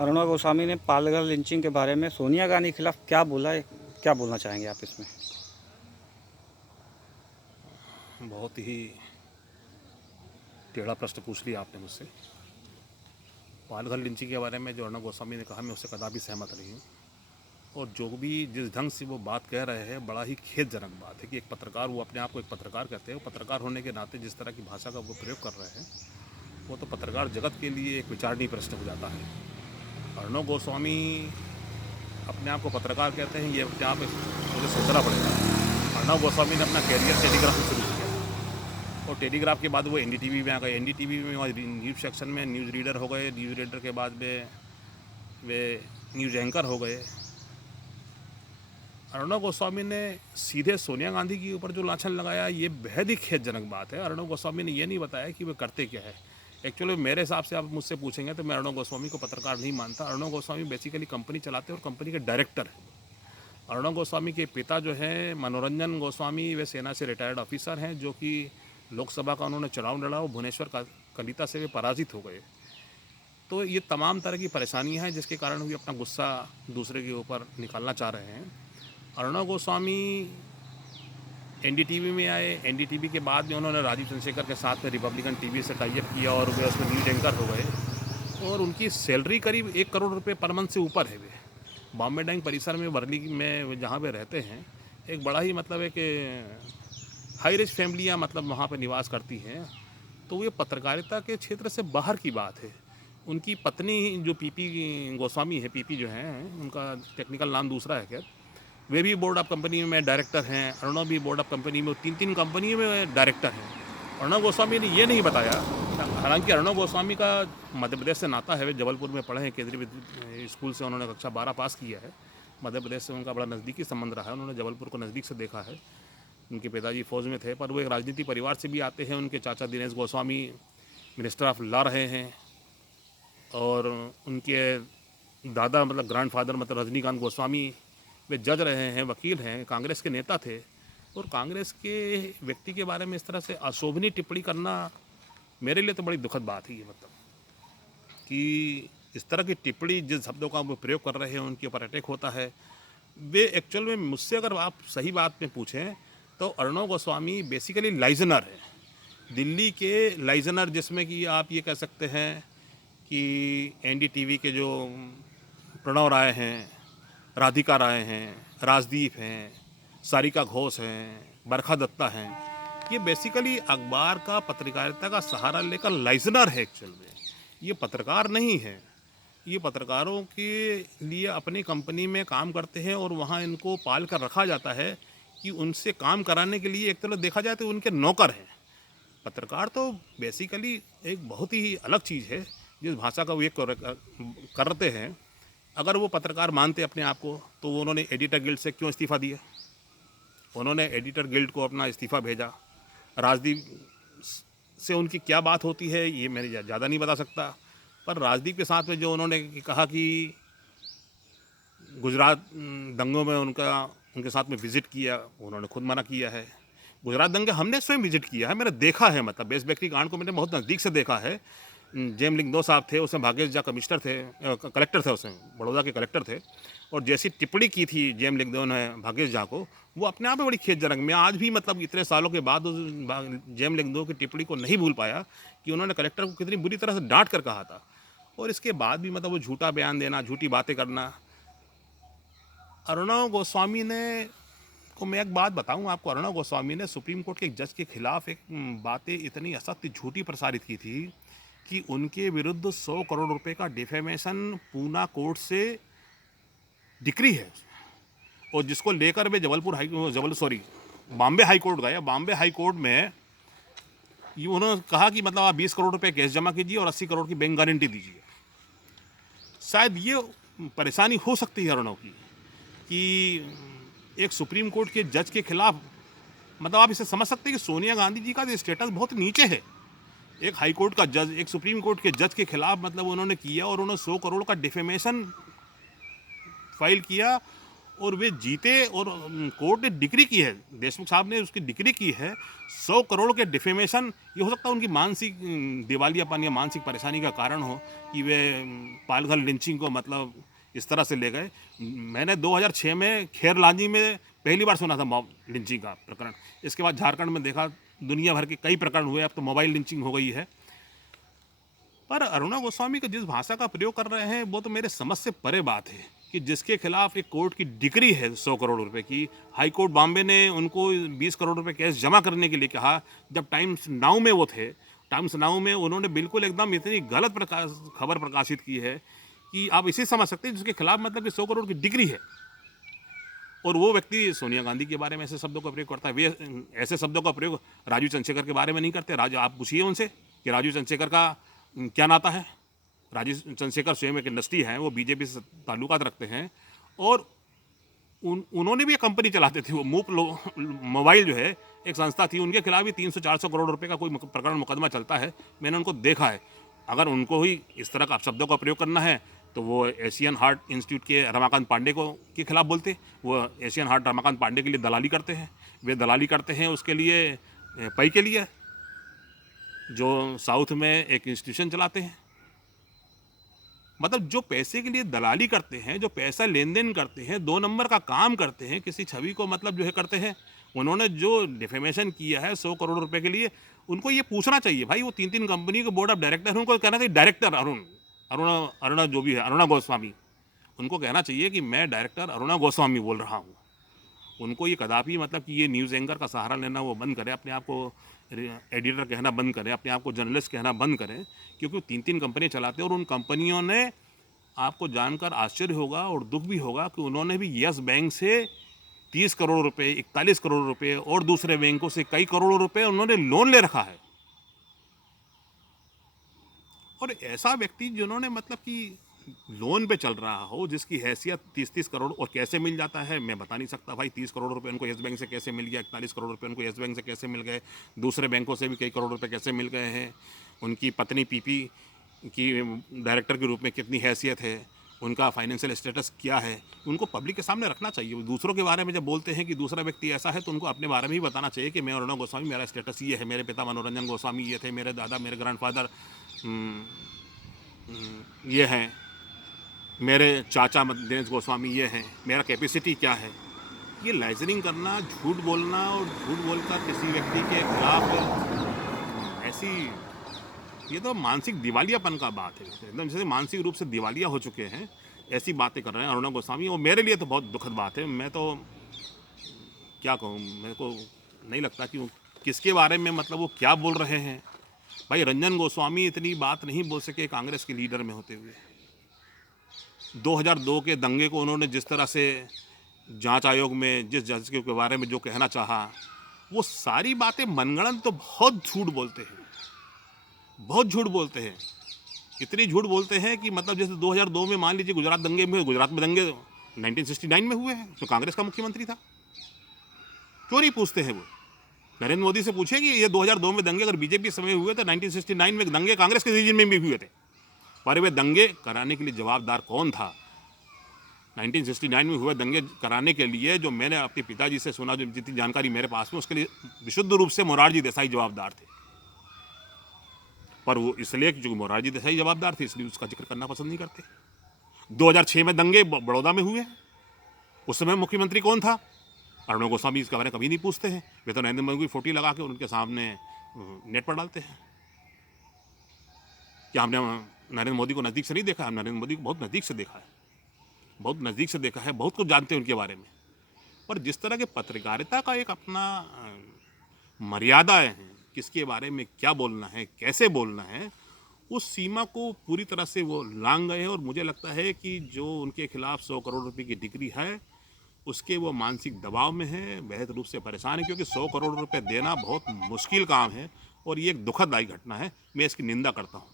अरुणा गोस्वामी ने पालघर लिंचिंग के बारे में सोनिया गांधी के खिलाफ क्या बोला है, क्या बोलना चाहेंगे आप इसमें? बहुत ही टेढ़ा प्रश्न पूछ लिया आपने मुझसे। पालघर लिंचिंग के बारे में जो अर्णव गोस्वामी ने कहा, मैं उससे कदापि सहमत नहीं हूँ। और जो भी जिस ढंग से वो बात कह रहे हैं, बड़ा ही खेदजनक बात है कि एक पत्रकार, वो अपने आप को एक पत्रकार कहते हैं, वो पत्रकार होने के नाते जिस तरह की भाषा का वो प्रयोग कर रहे हैं, वो तो पत्रकार जगत के लिए एक विचारणीय प्रश्न हो जाता है। अर्णव गोस्वामी अपने आप को पत्रकार कहते हैं, ये अपने आप मुझे सोचना पड़ेगा। अर्णव गोस्वामी ने अपना कैरियर टेलीग्राफ से शुरू किया और टेलीग्राफ के बाद वो एनडीटीवी में आ गए। एनडीटीवी में वहाँ न्यूज़ सेक्शन में न्यूज़ रीडर हो गए। न्यूज़ रीडर के बाद में वे न्यूज़ एंकर हो गए। अर्णव गोस्वामी ने सीधे सोनिया गांधी के ऊपर जो लाछन लगाया, ये बेहद ही खेदजनक बात है। अर्णव गोस्वामी ने ये नहीं बताया कि वे करते क्या है। एक्चुअली मेरे हिसाब से आप मुझसे पूछेंगे तो मैं अर्णव गोस्वामी को पत्रकार नहीं मानता। अर्णव गोस्वामी बेसिकली कंपनी चलाते हैं और कंपनी के डायरेक्टर हैं। अर्णव गोस्वामी के पिता जो हैं मनोरंजन गोस्वामी, वे सेना से रिटायर्ड ऑफिसर हैं, जो कि लोकसभा का उन्होंने चुनाव लड़ा और भुवनेश्वर कलिता से वे पराजित हो गए। तो ये तमाम तरह की परेशानियां हैं जिसके कारण वे अपना गुस्सा दूसरे के ऊपर निकालना चाह रहे हैं। अर्णव गोस्वामी एनडीटीवी में आए। एनडीटीवी के बाद में उन्होंने राजीव चंद्रशेखर के साथ में रिपब्लिकन टीवी से टाई अप किया और वे उसमें न्यूज एंकर हो गए। और उनकी सैलरी करीब 1 करोड़ रुपए पर मंथ से ऊपर है। वे बॉम्बे डाइंग परिसर में, वर्ली में जहाँ पे रहते हैं, एक बड़ा ही मतलब एक हाई रिच फैमिलियाँ मतलब वहाँ पे निवास करती हैं। तो ये पत्रकारिता के क्षेत्र से बाहर की बात है। उनकी पत्नी जो पीपी गोस्वामी है, पीपी जो हैं, उनका टेक्निकल नाम दूसरा है खैर, वे भी बोर्ड ऑफ कंपनी में डायरेक्टर हैं। अर्णव भी बोर्ड ऑफ कंपनी में, 3 कंपनी में डायरेक्टर हैं। अर्णव गोस्वामी ने ये नहीं बताया, हालांकि अर्णव गोस्वामी का मध्य प्रदेश से नाता है। वे जबलपुर में पढ़े हैं, केंद्रीय स्कूल से उन्होंने कक्षा 12 पास किया है। मध्य प्रदेश से उनका बड़ा नज़दीकी संबंध रहा है, उन्होंने जबलपुर को नज़दीक से देखा है। उनके पिताजी फौज में थे, पर वो एक राजनीति परिवार से भी आते हैं। उनके चाचा Dinesh Goswami minister of law रहे हैं और उनके दादा मतलब ग्रैंडफादर मतलब रजनीकांत गोस्वामी, वे जज रहे हैं, वकील हैं, कांग्रेस के नेता थे। और कांग्रेस के व्यक्ति के बारे में इस तरह से अशोभनीय टिप्पणी करना मेरे लिए तो बड़ी दुखद बात है। ये मतलब कि इस तरह की टिप्पणी, जिस शब्दों का वो प्रयोग कर रहे हैं, उनके ऊपर अटैक होता है। वे एक्चुअल में मुझसे अगर आप सही बात में पूछें तो अर्णव गोस्वामी बेसिकली लाइजनर है, दिल्ली के लाइजनर, जिसमें कि आप ये कह सकते हैं कि एनडीटीवी के जो प्रणव राय हैं, राधिका राय हैं, राजदीप हैं, सारिका घोष हैं, बरखा दत्ता हैं, ये बेसिकली अखबार का, पत्रकारिता का सहारा लेकर लाइजनर है। एक्चुअल में ये पत्रकार नहीं है। ये पत्रकारों के लिए अपनी कंपनी में काम करते हैं और वहाँ इनको पाल कर रखा जाता है कि उनसे काम कराने के लिए एक तरह देखा जाए तो उनके नौकर हैं। पत्रकार तो बेसिकली एक बहुत ही अलग चीज़ है। जिस भाषा का वो ये करते हैं, अगर वो पत्रकार मानते अपने आप को, तो उन्होंने एडिटर गिल्ड से क्यों इस्तीफ़ा दिया? उन्होंने एडिटर गिल्ड को अपना इस्तीफ़ा भेजा। राजदीप से उनकी क्या बात होती है ये मैं ज़्यादा नहीं बता सकता, पर राजदीप के साथ में जो उन्होंने कहा कि गुजरात दंगों में उनके साथ में विज़िट किया, उन्होंने खुद मना किया है। गुजरात दंगे हमने स्वयं विज़िट किया है, मैंने देखा है, मतलब देशभक्ति कांड को मैंने बहुत नज़दीक से देखा है। जेम लिंगदो साहब थे, उसमें भागेश झा कमिश्नर थे, कलेक्टर थे, उसमें बड़ौदा के कलेक्टर थे। और जैसी टिप्पणी की थी जेम लिंगदो ने भागेश झा को, वो अपने आप में बड़ी खेदजनक। मैं आज भी मतलब इतने सालों के बाद उस जेम लिंगदो की टिप्पणी को नहीं भूल पाया कि उन्होंने कलेक्टर को कितनी बुरी तरह से डांट कर कहा था। और इसके बाद भी मतलब वो झूठा बयान देना, झूठी बातें करना। अर्णव गोस्वामी ने को मैं एक बात बताऊं आपको, अर्णव गोस्वामी ने सुप्रीम कोर्ट के एक जज के खिलाफ एक बातें इतनी असत्य झूठी प्रसारित की थी कि उनके विरुद्ध 100 करोड़ रुपए का डिफेमेशन पूना कोर्ट से डिक्री है, और जिसको लेकर वे बॉम्बे हाई कोर्ट गए। बॉम्बे हाई कोर्ट में ये उन्होंने कहा कि मतलब आप 20 करोड़ रुपए कैश जमा कीजिए और 80 करोड़ की बैंक गारंटी दीजिए। शायद ये परेशानी हो सकती है अर्णव की कि एक सुप्रीम कोर्ट के जज के खिलाफ, मतलब आप इसे समझ सकते हैं कि सोनिया गांधी जी का स्टेटस बहुत नीचे है। एक हाई कोर्ट का जज एक सुप्रीम कोर्ट के जज के खिलाफ मतलब उन्होंने किया और उन्होंने 100 करोड़ का डिफेमेशन फाइल किया। और वे जीते और कोर्ट ने डिक्री की है, देशमुख साहब ने उसकी डिक्री की है 100 करोड़ के डिफेमेशन। ये हो सकता है उनकी मानसिक दिवालियापन या मानसिक परेशानी का कारण हो कि वे पालघर लिंचिंग को मतलब इस तरह से ले गए। मैंने 2006 में खेरलांजी में पहली बार सुना था मॉब लिंचिंग का प्रकरण। इसके बाद झारखंड में देखा, दुनिया भर के कई प्रकरण हुए, अब तो मोबाइल लिंचिंग हो गई है। पर अरुणा गोस्वामी का जिस भाषा का प्रयोग कर रहे हैं वो तो मेरे समझ से परे बात है कि जिसके खिलाफ एक कोर्ट की डिक्री है 100 करोड़ रुपए की। हाई कोर्ट बॉम्बे ने उनको 20 करोड़ रुपए कैश जमा करने के लिए कहा। जब टाइम्स नाउ में वो थे, टाइम्स नाउ में उन्होंने बिल्कुल एकदम इतनी गलत खबर प्रकाशित की है कि आप इसे समझ सकते हैं जिसके खिलाफ मतलब कि 100 करोड़ की डिक्री है। और वो व्यक्ति सोनिया गांधी के बारे में ऐसे शब्दों का प्रयोग करता है। वे ऐसे शब्दों का प्रयोग राजीव चंद्रशेखर के बारे में नहीं करते। आप पूछिए उनसे कि राजीव चंद्रशेखर का क्या नाता है। राजीव चंद्रशेखर स्वयं एक इंडस्ट्री है, वो बीजेपी से ताल्लुकात रखते हैं और उन्होंने भी एक कंपनी चलाते थे। वो मूप मोबाइल जो है एक संस्था थी, उनके खिलाफ भी 300-400 करोड़ रुपए का कोई प्रकरण मुकदमा चलता है। मैंने उनको देखा है। अगर उनको ही इस तरह का शब्दों का प्रयोग करना है तो वो एशियन हार्ट इंस्टीट्यूट के रमाकांत पांडे को के खिलाफ बोलते। वो एशियन हार्ट रमाकांत पांडे के लिए दलाली करते हैं। वे दलाली करते हैं उसके लिए पै के लिए, जो साउथ में एक इंस्टीट्यूशन चलाते हैं। मतलब जो पैसे के लिए दलाली करते हैं, जो पैसा लेन देन करते हैं, 2 नंबर का काम करते हैं, किसी छवि को मतलब जो है करते हैं। उन्होंने जो डिफेमेशन किया है 100 करोड़ रुपए के लिए, उनको ये पूछना चाहिए भाई। वो 3 कंपनी के बोर्ड ऑफ डायरेक्टर हैं, उनको कहना चाहिए डायरेक्टर अरुणा जो भी है, अरुणा गोस्वामी, उनको कहना चाहिए कि मैं डायरेक्टर अरुणा गोस्वामी बोल रहा हूँ। उनको ये कदापि मतलब कि ये न्यूज़ एंकर का सहारा लेना वो बंद करें, अपने आप को एडिटर कहना बंद करें, अपने आप को जर्नलिस्ट कहना बंद करें, क्योंकि वो 3 कंपनियाँ चलाते हैं। और उन कंपनियों ने, आपको जानकर आश्चर्य होगा और दुख भी होगा कि उन्होंने भी यस बैंक से 30 करोड़ रुपए, 41 करोड़ रुपए और दूसरे बैंकों से कई करोड़ रुपए उन्होंने लोन ले रखा है। और ऐसा व्यक्ति जिन्होंने मतलब कि लोन पे चल रहा हो, जिसकी हैसियत 30-30 करोड़, और कैसे मिल जाता है मैं बता नहीं सकता भाई। 30 करोड़ रुपए उनको येस बैंक से कैसे मिल गया, 41 करोड़ रुपए उनको येस बैंक से कैसे मिल गए, दूसरे बैंकों से भी कई करोड़ रुपए कैसे मिल गए हैं। उनकी पत्नी पीपी की डायरेक्टर के रूप में कितनी हैसियत है, उनका फाइनेंशियल स्टेटस क्या है, उनको पब्लिक के सामने रखना चाहिए। दूसरों के बारे में जब बोलते हैं कि दूसरा व्यक्ति ऐसा है, तो उनको अपने बारे में ही बताना चाहिए कि मैं अरुणा गोस्वामी, मेरा स्टेटस ये है, मेरे पिता मनोरंजन गोस्वामी ये थे, मेरे दादा, मेरे ग्रैंडफादर ये हैं, मेरे चाचा दिनेश गोस्वामी ये हैं, मेरा कैपेसिटी क्या है। ये लाइजनिंग करना, झूठ बोलना और झूठ बोलकर किसी व्यक्ति के खिलाफ ऐसी, ये तो मानसिक दिवालियापन का बात है। एकदम जैसे मानसिक रूप से दिवालिया हो चुके हैं, ऐसी बातें कर रहे हैं अरुणा गोस्वामी। और मेरे लिए तो बहुत दुखद बात है। मैं तो क्या कहूँ, मेरे को नहीं लगता कि किसके बारे में मतलब वो क्या बोल रहे हैं। भाई रंजन गोस्वामी इतनी बात नहीं बोल सके कांग्रेस के लीडर में होते हुए। 2002 के दंगे को उन्होंने जिस तरह से जांच आयोग में जिस जज के बारे में जो कहना चाहा, वो सारी बातें मनगढ़ंत, तो बहुत झूठ बोलते हैं, बहुत झूठ बोलते हैं। इतनी झूठ बोलते हैं कि मतलब जैसे 2002 में मान लीजिए गुजरात दंगे में, गुजरात में दंगे 1969 में हुए हैं, तो कांग्रेस का मुख्यमंत्री था। क्यों नहीं पूछते हैं वो? नरेंद्र मोदी से पूछे कि ये 2002 में दंगे अगर बीजेपी समय हुए तो 1969 में दंगे कांग्रेस के रीजन में भी हुए थे, पर वे दंगे कराने के लिए जवाबदार कौन था? 1969 में हुए दंगे कराने के लिए जो मैंने अपने पिताजी से सुना, जो जितनी जानकारी मेरे पास में, उसके लिए विशुद्ध रूप से मोरारजी देसाई जवाबदार थे। पर वो इसलिए कि जो मोरारजी देसाई जवाबदार थे इसलिए उसका जिक्र करना पसंद नहीं करते। 2006 में दंगे बड़ौदा में हुए, उस समय मुख्यमंत्री कौन था? अरुणा गोस्वामी इसके बारे में कभी नहीं पूछते हैं। वे तो नरेंद्र मोदी की फोटो लगा के उनके सामने नेट पर डालते हैं। क्या हमने नरेंद्र मोदी को नज़दीक से नहीं देखा? हमने नरेंद्र मोदी को बहुत नज़दीक से देखा है, बहुत नज़दीक से देखा है, बहुत कुछ जानते हैं उनके बारे में। पर जिस तरह के पत्रकारिता का एक अपना मर्यादाएं हैं, किसके बारे में क्या बोलना है, कैसे बोलना है, उस सीमा को पूरी तरह से वो लांघ गए हैं। और मुझे लगता है कि जो उनके खिलाफ 100 करोड़ रुपए की डिग्री है, उसके वो मानसिक दबाव में है, बेहद रूप से परेशान है, क्योंकि 100 करोड़ रुपए देना बहुत मुश्किल काम है और ये एक दुखदायी घटना है। मैं इसकी निंदा करता हूँ।